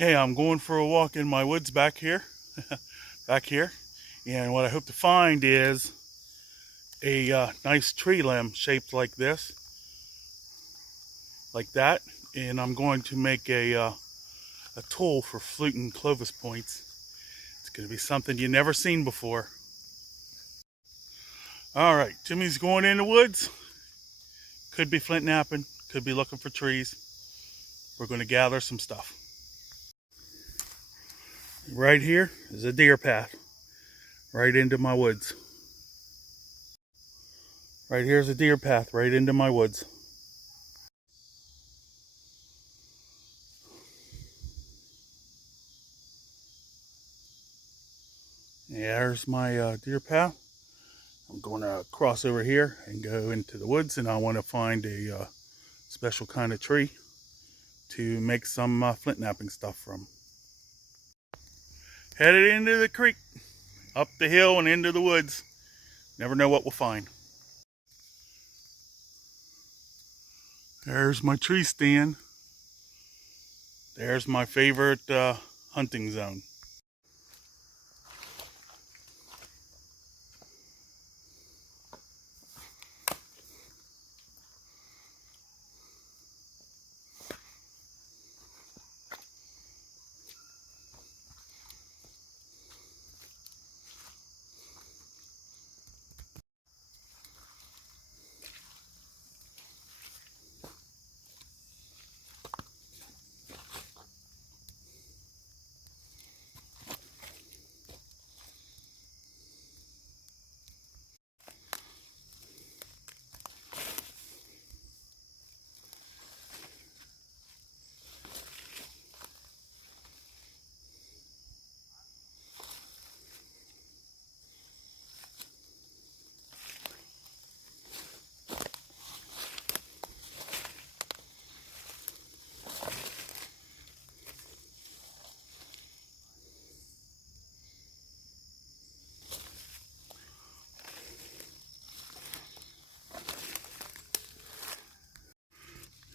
Hey, I'm going for a walk in my woods back here, and what I hope to find is a nice tree limb shaped like this, like that, and I'm going to make a tool for fluting Clovis points. It's going to be something you've never seen before. All right, Jimmy's going in the woods. Could be flint napping, could be looking for trees. We're going to gather some stuff. Right here is a deer path, right into my woods. Right here's a deer path, right into my woods. There's my deer path. I'm going to cross over here and go into the woods, and I want to find a special kind of tree to make some flint napping stuff from. Headed into the creek, up the hill and into the woods. Never know what we'll find. There's my tree stand. There's my favorite hunting zone.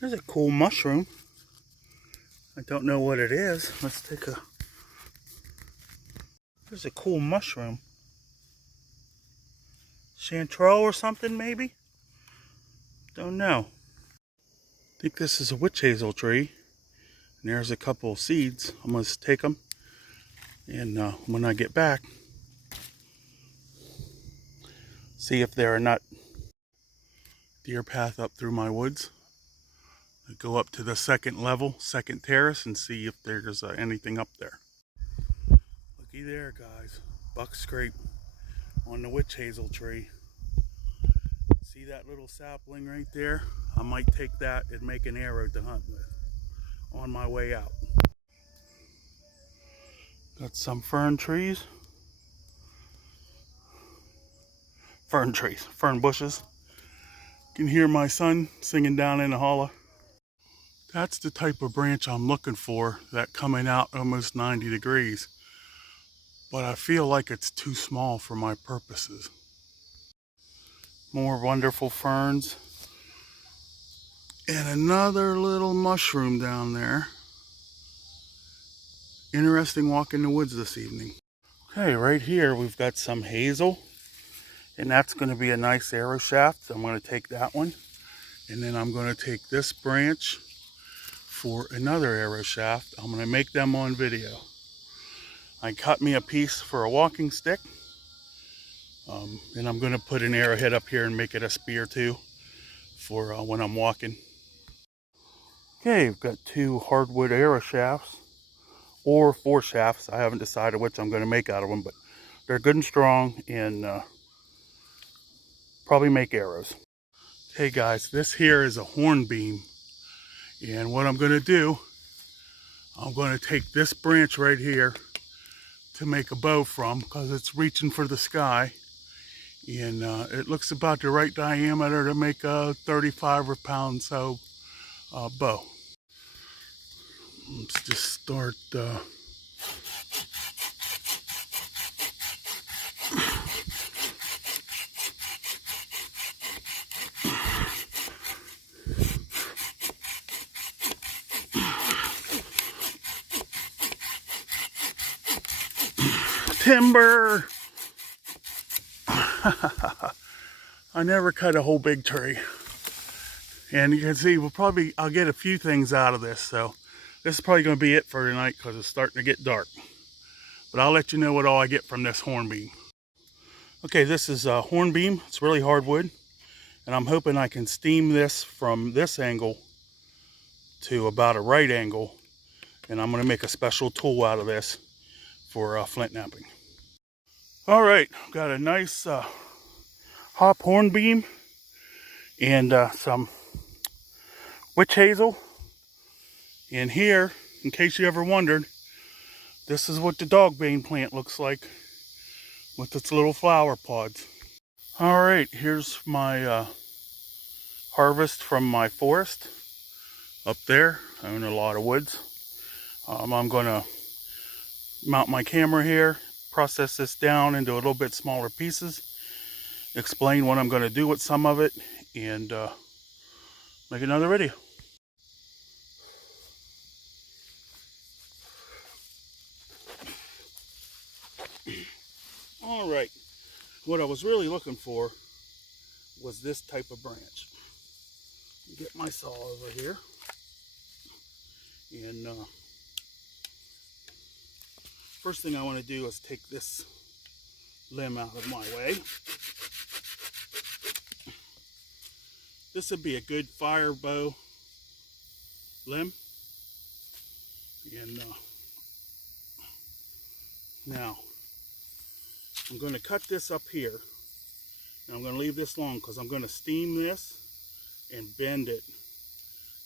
There's a cool mushroom. I don't know what it is. Let's take a... There's a cool mushroom. Chanterelle or something, maybe? Don't know. I think this is a witch hazel tree. And there's a couple of seeds. I'm going to take them. And when I get back, see if there are not deer path up through my woods. I go up to the second level, second terrace, and see if there's anything up there. Looky there, guys. Buck scrape on the witch hazel tree. See that little sapling right there? I might take that and make an arrow to hunt with on my way out. Got some fern trees. Fern bushes. You can hear my son singing down in the hollow. That's the type of branch I'm looking for, that coming out almost 90 degrees. But I feel like it's too small for my purposes. More wonderful ferns. And another little mushroom down there. Interesting walk in the woods this evening. Okay, right here we've got some hazel. And that's going to be a nice arrow shaft. So I'm going to take that one. And then I'm going to take this branch for another arrow shaft. I'm going to make them on video. I cut me a piece for a walking stick. And I'm going to put an arrowhead up here and make it a spear too for when I'm walking. Okay, we've got 2 hardwood arrow shafts, or 4 shafts. I haven't decided which I'm going to make out of them, but they're good and strong, and probably make arrows. Okay guys, this here is a hornbeam, and what I'm going to do, I'm going to take this branch right here to make a bow from, because it's reaching for the sky, and it looks about the right diameter to make a 35 pound so bow. Let's just start Timber! I never cut a whole big tree. And you can see I'll get a few things out of this. So this is probably going to be it for tonight because it's starting to get dark. But I'll let you know what all I get from this hornbeam. Okay, this is a hornbeam. It's really hardwood. And I'm hoping I can steam this from this angle to about a right angle. And I'm going to make a special tool out of this for flint knapping. All right, got a nice hop hornbeam and some witch hazel. And here, in case you ever wondered, this is what the dogbane plant looks like with its little flower pods. All right, here's my harvest from my forest up there. I own a lot of woods. I'm going to mount my camera here, process this down into a little bit smaller pieces, explain what I'm going to do with some of it, and make another video. All right, what I was really looking for was this type of branch. Get my saw over here, and first thing I want to do is take this limb out of my way. This would be a good fire bow limb. And now I'm going to cut this up here. And I'm going to leave this long because I'm going to steam this and bend it.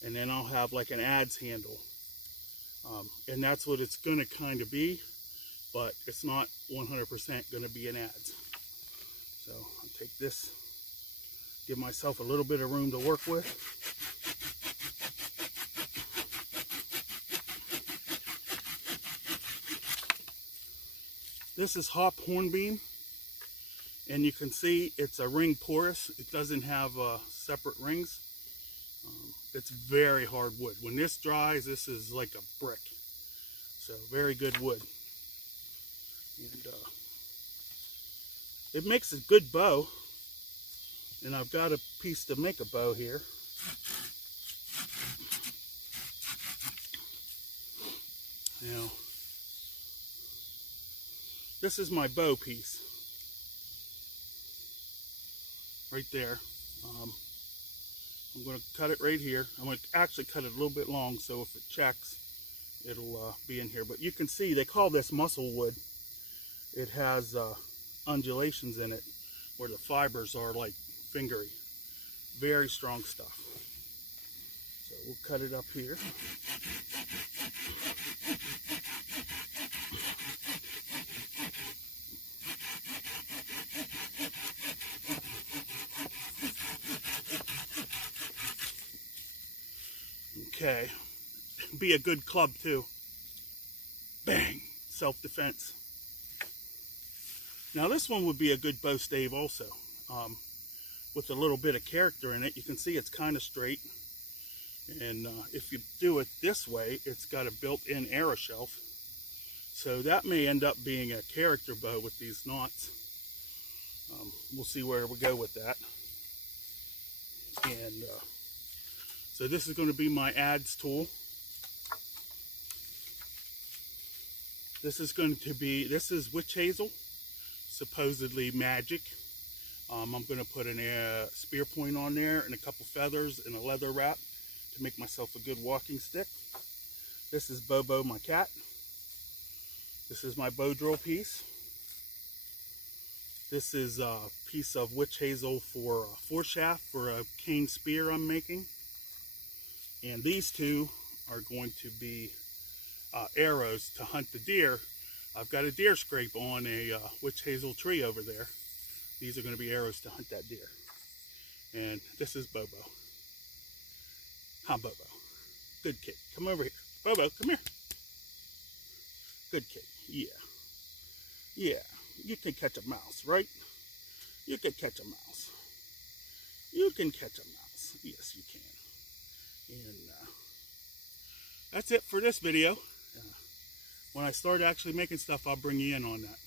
And then I'll have like an adze handle. And that's what it's going to kind of be. But it's not 100% going to be an adze. So I'll take this, give myself a little bit of room to work with. This is hop hornbeam, and you can see it's a ring porous. It doesn't have separate rings. It's very hard wood. When this dries, this is like a brick. So very good wood. And it makes a good bow. And I've got a piece to make a bow here. Now, this is my bow piece. Right there. I'm going to cut it right here. I'm going to actually cut it a little bit long so if it checks, it'll be in here. But you can see they call this muscle wood. It has undulations in it where the fibers are like fingery. Very strong stuff. So we'll cut it up here. Okay. Be a good club too. Bang! Self-defense. Now this one would be a good bow stave also. With a little bit of character in it. You can see it's kind of straight. And if you do it this way, it's got a built-in arrow shelf. So that may end up being a character bow with these knots. We'll see where we go with that. And so this is going to be my adze tool. This is witch hazel, supposedly magic. I'm going to put a spear point on there and a couple feathers and a leather wrap to make myself a good walking stick. This is Bobo, my cat. This is my bow drill piece. This is a piece of witch hazel for a foreshaft for a cane spear I'm making. And these two are going to be arrows to hunt the deer. I've got a deer scrape on a witch hazel tree over there. These are going to be arrows to hunt that deer. And this is Bobo. Hi, Bobo. Good kid. Come over here. Bobo, come here. Good kid. Yeah. Yeah. You can catch a mouse, right? You can catch a mouse. You can catch a mouse. Yes, you can. And that's it for this video. When I start actually making stuff, I'll bring you in on that.